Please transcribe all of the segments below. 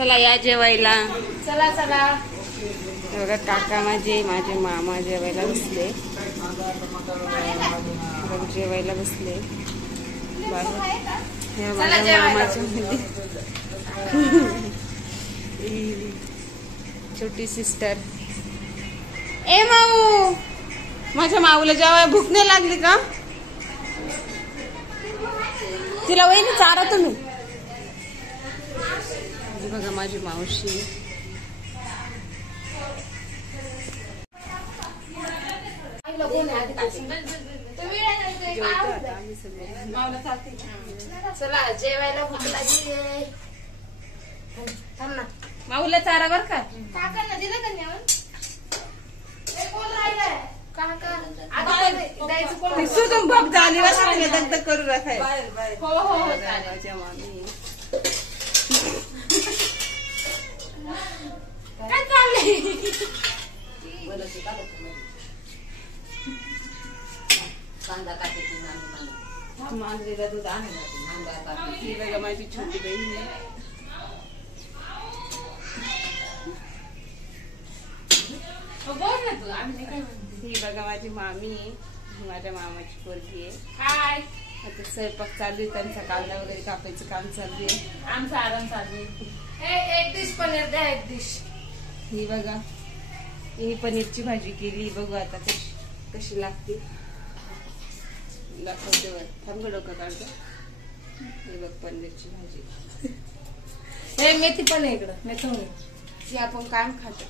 चला या जेवायला. चला चला. बघा काका माझे मामा जेवायला बसले. जेवायला बसले. माझ्या मामाच्या मध्ये छोटी सिस्टर. ए माऊ, माझ्या माऊला जेवायला भूक नाही लागली का? तिला वहिनी चारा तुम्ही. बघा माझी मावशी. चला जेवायला भूक लागली. माऊला चारा बर का? काकांना दिलं का नेऊन? सुदून भूक झाली दंत करू राखाय. हो हो माझ्या मामी काय चाललंय? मांजरीला दूध आहे. ही बघा माझी छोटी बहीण. ही बघा माझी मामी. माझ्या मामाची पोरगी आहे. हाय. आता स्वयंपाक चालू आहे. त्यांचा कांदा वगैरे कापायचं काम चालू आहे. आमचा आराम चालू आहे. एक डिश पनीर द्या. एक डिश. ही बघा ही पनीरची भाजी केली. बघू आता कशी लागते. दाखवते वर. थांब डोकं काढतो. हे बघ पनीरची भाजी. हे मेथी पण आहे इकडं. मेथी ती आपण कायम खातो.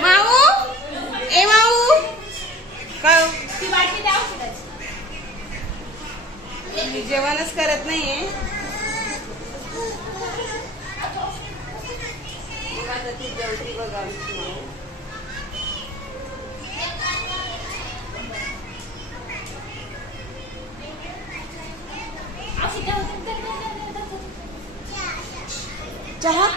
माऊ, ए माऊ काय ती वाटी द्या. मी जेवणच करत नाहीये. ती जेवती बघा आमची माऊ. चहा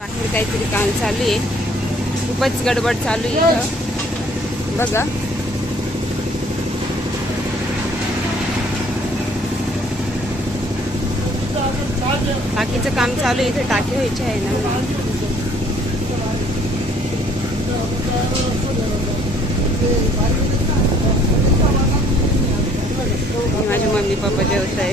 बाहेर काहीतरी काम चालू आहे. खूपच गडबड चालू आहे बघा. टाकीचं काम चालू आहे. इथे टाकी व्हायची आहे ना. माझे मम्मी पप्पा जेवत आहे.